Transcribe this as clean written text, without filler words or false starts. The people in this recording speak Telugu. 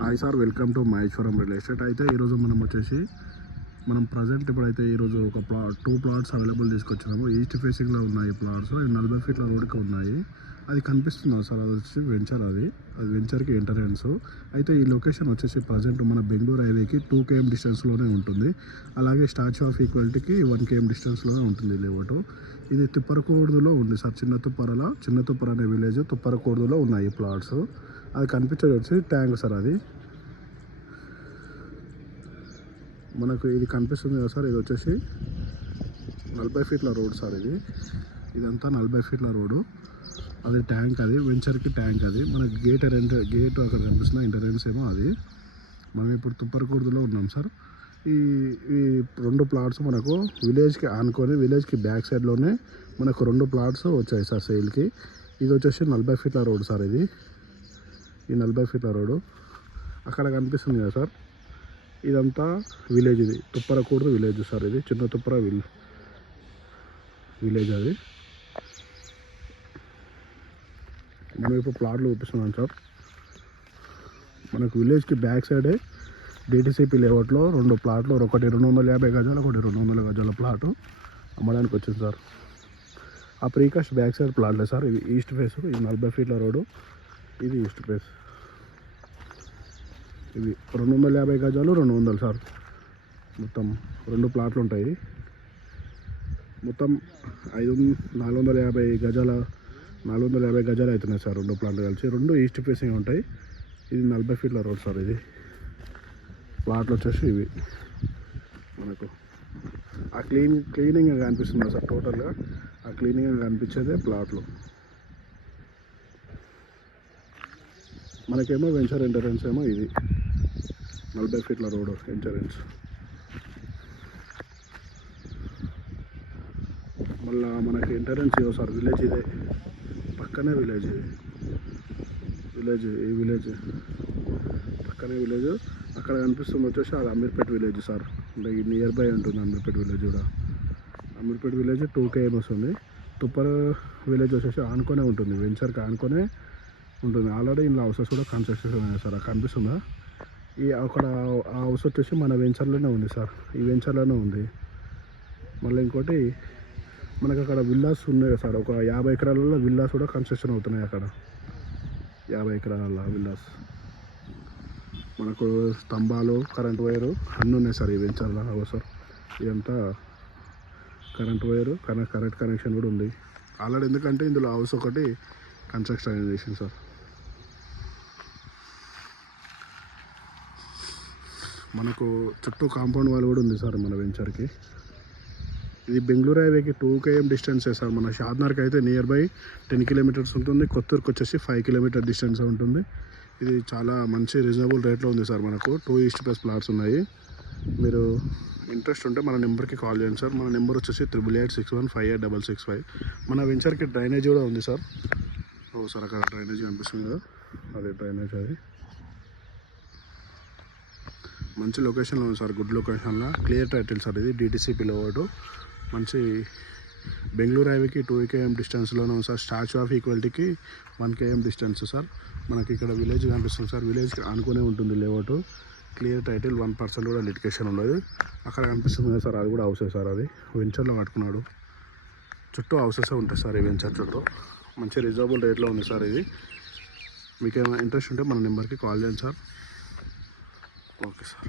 Hi sir, welcome to Maheshwaram real estate. అయితే ఈరోజు మనం ప్రజెంట్ ఇప్పుడైతే ఈరోజు ఒక 2 ప్లాట్స్ అవైలబుల్ తీసుకొచ్చినాము. ఈస్ట్ ఫేసింగ్లో ఉన్నాయి ప్లాట్స్. 40 ఫీట్ల రోడ్కి ఉన్నాయి. అది కనిపిస్తుంది సార్, అది వచ్చి వెంచర్. అది వెంచర్కి ఎంట్రన్స్. అయితే ఈ లొకేషన్ వచ్చేసి ప్రజెంట్ మన బెంగళూరు హైవేకి 2 km డిస్టెన్స్లోనే ఉంటుంది. అలాగే స్టాచ్యూ ఆఫ్ ఈక్వాలిటీకి 1 km డిస్టెన్స్లోనే ఉంటుంది లేవటు. ఇది తుప్పరకూర్దులో ఉంది సార్. చిన్న తుప్పర అనే విలేజ్ తుప్పరకూర్దులో ఉన్నాయి ప్లాట్స్. అది కనిపించేది వచ్చి ట్యాంక్ సార్. అది మనకు ఇది కనిపిస్తుంది కదా సార్, ఇది వచ్చేసి 40 ఫీట్ల రోడ్ సార్. ఇదంతా 40 ఫీట్ల రోడ్డు. అది ట్యాంక్, అది వెంచర్కి ట్యాంక్. అది మనకి గేట్ అక్కడ కనిపిస్తున్న ఎంట్రన్స్ ఏమో అది. మనం ఇప్పుడు తుప్పరకూర్దులో ఉన్నాం సార్. ఈ 2 ప్లాట్స్ మనకు విలేజ్కి ఆనుకొని, విలేజ్కి బ్యాక్ సైడ్లోనే మనకు 2 ప్లాట్స్ వచ్చాయి సార్ సేల్కి. ఇది వచ్చేసి 40 ఫీట్ల రోడ్ సార్. ఈ 40 ఫీట్ల రోడ్డు అక్కడ కనిపిస్తుంది కదా సార్, ఇదంతా విలేజ్. ఇది తుప్పరకూడదు విలేజ్ సార్. ఇది చిన్న తుప్పర విలేజ్. అది మనం ఇప్పుడు ప్లాట్లు చూపిస్తున్నాం సార్. మనకు విలేజ్కి బ్యాక్ సైడే డిటిసిపి లేఅవుట్లో 2 ప్లాట్లు, ఒకటి 250 గజాలు, ఒకటి 200 గజాల ప్లాటు అమ్మడానికి వచ్చింది సార్. ఆ ప్రీకాస్ట్ బ్యాక్ సైడ్ ప్లాట్లే సార్. ఇవి ఈస్ట్ ఫేస్. ఇది 40 ఫీట్ల రోడ్డు. ఇది ఈస్ట్ ఫేస్. ఇవి 250 గజాలు, 200 సార్. మొత్తం 2 ప్లాట్లు ఉంటాయి. మొత్తం 450 గజాలు అవుతున్నాయి సార్ 2 ప్లాట్లు కలిసి. 2 ఈస్ట్ ఫేసింగ్ ఉంటాయి. ఇది 40 ఫీట్ల రోడ్ సార్. ఇది ప్లాట్లు వచ్చేసి ఇవి మనకు ఆ క్లీనింగ్ కనిపిస్తుంది సార్. టోటల్గా ఆ క్లీనింగ్ కనిపించేదే ప్లాట్లు. మనకేమో వెంచర్ ఎంట్రన్స్ ఏమో ఇది 40 ఫీట్ల రోడ్ ఎంట్రన్స్. మళ్ళీ మనకి ఎంట్రన్స్ ఇవ్వ సార్. విలేజ్ ఇదే, పక్కనే విలేజ్. ఈ విలేజ్ పక్కనే విలేజ్. అక్కడ కనిపిస్తుంది వచ్చేసి అది అమీర్పేట్ విలేజ్ సార్. అంటే నియర్ బై ఉంటుంది అమీర్పేట్ విలేజ్ కూడా. అమీర్పేట్ విలేజ్ 2 km వస్తుంది. తుప్పర విలేజ్ వచ్చేసి ఆనుకొనే ఉంటుంది, వెంచర్కి ఆనుకొనే ఉంటుంది. ఆల్రెడీ ఇందులో హౌసెస్ కూడా కన్స్ట్రక్షన్ ఉన్నాయి సార్. అది కనిపిస్తుందా? అక్కడ ఆ హౌస్ వచ్చేసి మన వెంచర్లోనే ఉంది సార్. ఈ వెంచర్లోనే ఉంది. మళ్ళీ ఇంకోటి మనకు అక్కడ విల్లాస్ ఉన్నాయి సార్. ఒక 50 ఎకరాలలో విల్లాస్ కూడా కన్స్ట్రక్షన్ అవుతున్నాయి అక్కడ. 50 ఎకరాల విల్లాస్. మనకు స్తంభాలు, కరెంట్ వైరు అన్నీ ఉన్నాయి సార్ ఈ వెంచర్లో హౌస్. ఇదంతా కరెంట్ వైరు, కరెంట్ కనెక్షన్ కూడా ఉంది ఆల్రెడీ. ఎందుకంటే ఇందులో హౌస్ ఒకటి కన్స్ట్రక్షన్ చేసింది సార్. మనకు చుట్టూ కాంపౌండ్ వాల్ కూడా ఉంది సార్ మన వెంచర్కి. ఇది బెంగళూరు హైవేకి 2 km డిస్టెన్సే సార్. మన షాద్నగర్కి అయితే నియర్ బై 10 కిలోమీటర్స్ ఉంటుంది. కొత్తూరుకి వచ్చేసి 5 కిలోమీటర్ డిస్టెన్స్ ఉంటుంది. ఇది చాలా మంచి రీజనబుల్ రేట్లో ఉంది సార్. మనకు 2 ఈస్ట్ ప్లస్ ప్లాట్స్ ఉన్నాయి. మీరు ఇంట్రెస్ట్ ఉంటే మన నెంబర్కి కాల్ చేయండి సార్. మన నెంబర్ వచ్చేసి 8861586665. మన వెంచర్కి డ్రైనేజ్ కూడా ఉంది సార్. సార్ అక్కడ డ్రైనేజ్ కనిపిస్తుంది కదా, అదే డ్రైనేజ్. అది మంచి లొకేషన్లో ఉంది సార్. గుడ్ లొకేషన్లో, క్లియర్ టైటిల్ సార్. ఇది డిటిసిపి లేఅవుట్. మంచి బెంగళూరు హైవేకి 2 km డిస్టెన్స్లోనే ఉంది సార్. స్టాచ్యూ ఆఫ్ ఈక్వాలిటీకి 1 km డిస్టెన్స్ సార్. మనకి ఇక్కడ విలేజ్ కనిపిస్తుంది సార్. విలేజ్కి ఆనుకునే ఉంటుంది లేఅవుట్. క్లియర్ టైటిల్, 1% కూడా లిటికేషన్ ఉండదు. అక్కడ కనిపిస్తుంది కదా సార్, అది కూడా హౌసే సార్. అది వెంచర్లో కట్టుకున్నాడు. చుట్టూ హౌసెస్ ఉంటాయి సార్ ఈ వెంచర్ చుట్టూ. మంచి రీజనబుల్ రేట్లో ఉంది సార్ ఇది. మీకు ఏమైనా ఇంట్రెస్ట్ ఉంటే మన నెంబర్కి కాల్ చేయండి సార్. Okay sir.